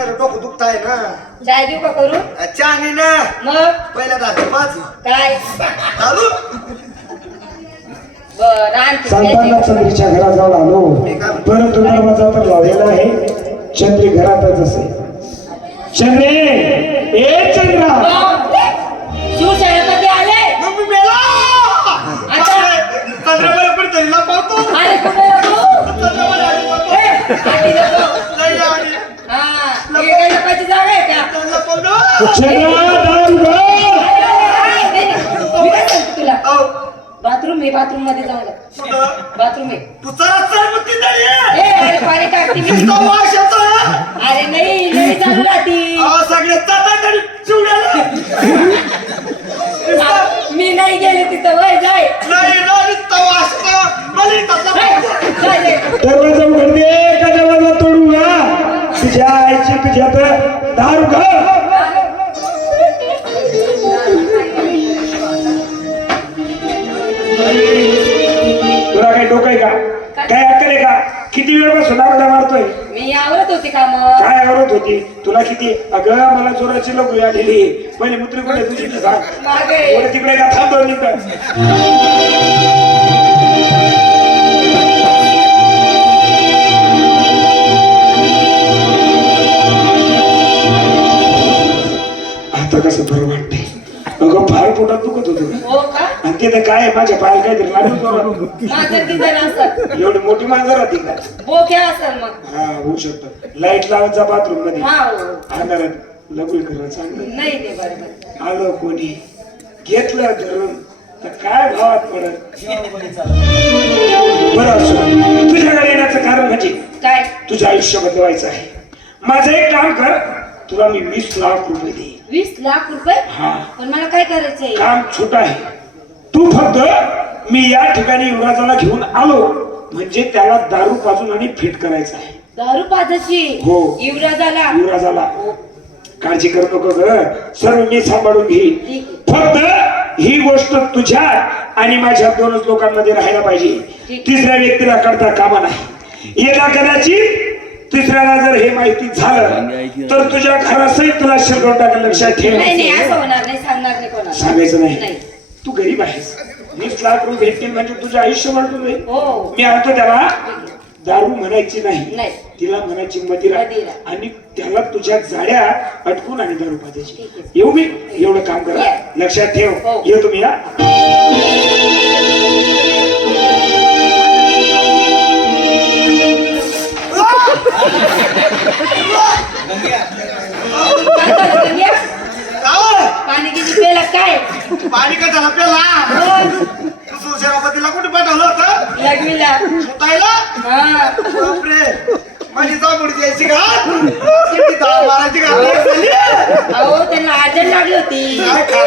डोकं दुखताय ना. चाय देऊ का करू? ना. मग? पहिल्या दाखव पाच. काय? चालू. बर आणते सांगताना. चंद्रीच्या घराजवळ आलो. परंतु दरवाजा तर लावलेला आहे. चंद्री घरातच असे चंद्रे! बाथरूम आहे बाथरूममध्ये जाऊ कुठं? बाथरूम आहे. पाणी टाकते. अरे नाही चालू राहती. मी नाही गेले तिथं वय जाय. दरवाजा उघड दे का? दरवाजा तोडू का तुझ्या आईची तुझ्या तर दार काही डोकं आहे का? काय? अक्कल आहे का? किती वेळ बसून आरडा मारतोय मी आवरत होते का काय आवडत होती? तुला किती? अगं मला जोराची लोक आलेली पहिले मुत्री कुठे तुझी ती सांग मागे. तिकडे का थांब दोन मिनिटं. आता कसं बरं वाटतंय? अगं फार पोटात दुखत होतं. हो का? आणि तिथे काय माझ्या पायाला काहीतरी लागलं असत एवढी मोठी मांजर राहते का? बोक्या असेल मग. हा होऊ शकतं. लाइट लावायचा बाथरूममध्ये. हा हो. अंधारात लगू करणं चांगलं नाही बरोबर आलं कोणी? घेतलं धरून. तर काय भावात पडत बरं असो तुझ्याकडे येण्याचं कारण म्हणजे काय? तुझं आयुष्य बदलवायचं आहे. माझं एक काम कर. तुला मी वीस लाख रुपये देईन वीस लाख रुपये? हा. पण मला काय करायचंय काम छोट आहे. तू फक्त मी या ठिकाणी युवराजाला घेऊन आलो म्हणजे त्याला दारू पाजून आणि फिट करायचं आहे. दारू पाजाची हो. युवराजाला? युवराजाला. काळजी करू नको ग. सर्व मी सांभाळून घेईन. फक्त ही गोष्ट तुझ्या आणि माझ्या दोनच लोकांमध्ये राहायला पाहिजे. तिसऱ्या व्यक्तीला करता कामा नाही. येता कदाचित तिसऱ्याला जर हे माहिती झालं तर तुझ्या घरासहित तुला शिरडून टाकेल लक्षात ठेव. नाही नाही असं होणार नाही सांगणार नाही कोणाला. सांगायचं नाही. नाही. तू गरीब आहेस. वीस लाख रुपये भेटतील म्हणजे तुझं आयुष्य वाढतो नाही हो. मी आणतो त्याला. दारू म्हणायची नाही. नाही. तिला म्हणायची मदिरा. आणि त्याला तुझ्या जाड्या अटकून आणि दारू पाजायची. आहे. येऊ मी? एवढं काम करा. लक्षात ठेव. हो. ये तुम्ही या पाणी किती पेला काय? पाणी का झाला पेला तू सुशेरापतीला कुठे पाठवलं होतं? लग्नीला. सुतायला हा. बापरे. माझी जांभूड द्यायची का? किती दहा मारायची का? झाली अहो त्यांना अर्जंट लागली होती. काय खा